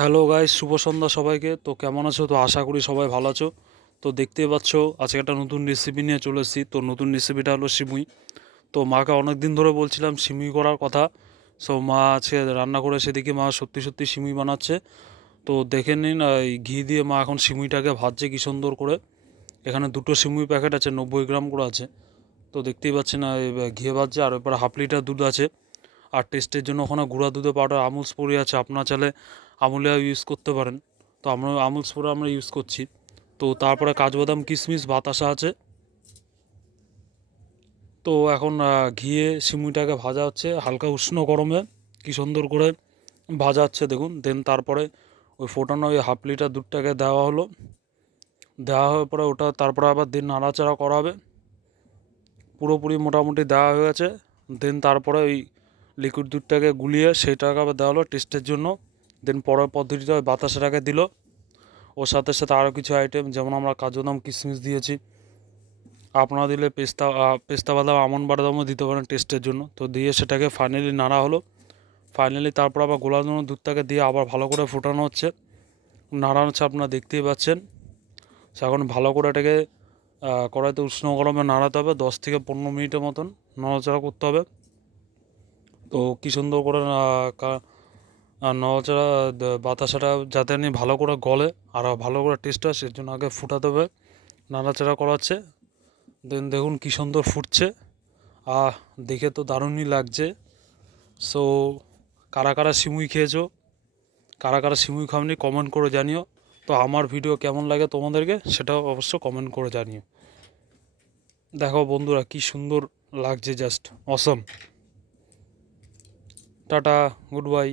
Hello guys, শুভ সন্ধ্যা সবাইকে। তো কেমন আছো? তো আশা করি সবাই ভালো আছো। তো দেখতেই পাচ্ছ আজকে একটা নতুন রেসিপি নিয়ে চলে এসেছি। তো নতুন রেসিপিটা হলো সিমুই। তো মাকে অনেক দিন ধরে বলছিলাম সিমুই করার কথা। সো মা আজকে রান্না করে সেদিকে মা সত্যি সত্যি সিমুই বানাচ্ছে। তো দেখে নিন, এই ঘি দিয়ে মা এখন সিমুইটাকে ভাজছে কি সুন্দর করে। এখানে দুটো সিমুই প্যাকেট আছে, 90 গ্রাম করে আছে। তো দেখতেই পাচ্ছেন ঘিয়ে ভাজছে, আর এরপরে হাফ লিটার দুধ আছে। আর টেস্টের জন্য ওখানে গুঁড়া দুধে পাউডার আমুল স্প্রে আছে, আপনারা চাইলে আমুলিয়া ইউজ করতে পারেন। তো আমরা আমুল স্প্রে আমরা ইউজ করছি। তো তারপরে কাজু বাদাম কিশমিশ বাতাসা আছে। তো এখন ঘিয়ে সিমুইটাকে ভাজা হচ্ছে হালকা উষ্ণ গরমে, কি সুন্দর করে ভাজা হচ্ছে দেখুন। দেন তারপরে ওই ফোটানো ওই হাফ লিটার দুধটাকে দেওয়া হলো। দেওয়া হওয়ার পরে ওটা তারপরে আবার দিন নাড়াচাড়া করা হবে। পুরোপুরি মোটামুটি দেওয়া হয়ে গেছে। দেন তারপরে ওই লিকুইড দুধটাকে গুলিয়ে সেটাকে আবার দেওয়া হলো টেস্টের জন্য। দেন পরের পদ্ধতিতে ওই বাতাসাটাকে দিল। ওর সাথে সাথে আরও কিছু আইটেম, যেমন আমরা কাজু বাদাম কিশমিশ দিয়েছি। আপনারা দিলে পেস্তা পেস্তা বাদাম আমন্ড বাদামও দিতে পারেন টেস্টের জন্য। তো দিয়ে সেটাকে ফাইনালি নাড়া হলো। ফাইনালি তারপর আবার গোলানো দুধটাকে দিয়ে আবার ভালো করে ফোটানো হচ্ছে, নাড়ানো হচ্ছে, আপনারা দেখতেই পাচ্ছেন। সে এখন ভালো করে এটাকে কড়াইতে উষ্ণ গরমে নাড়াতে হবে, 10 থেকে 15 মিনিটের মতন নড়াচড়া করতে হবে। তো কী সুন্দর করে নড়াচড়া বাতাসাটা যাতে নিয়ে ভালো করে গলে আর ভালো করে টেস্ট হয়, সের জন্য আগে ফুটাতে হবে, নাড়াচাড়া করাচ্ছে। দেন দেখুন কী সুন্দর ফুটছে। আহ, দেখে তো দারুণই লাগছে। সো কারা কারা সিমুই খেয়েছো, কারা কারা সিমুই খাওনি, কমেন্ট করে জানিও। তো আমার ভিডিও কেমন লাগে তোমাদেরকে সেটাও অবশ্য কমেন্ট করে জানিও। দেখো বন্ধুরা কি সুন্দর লাগছে, জাস্ট অসম। Tata, good bye.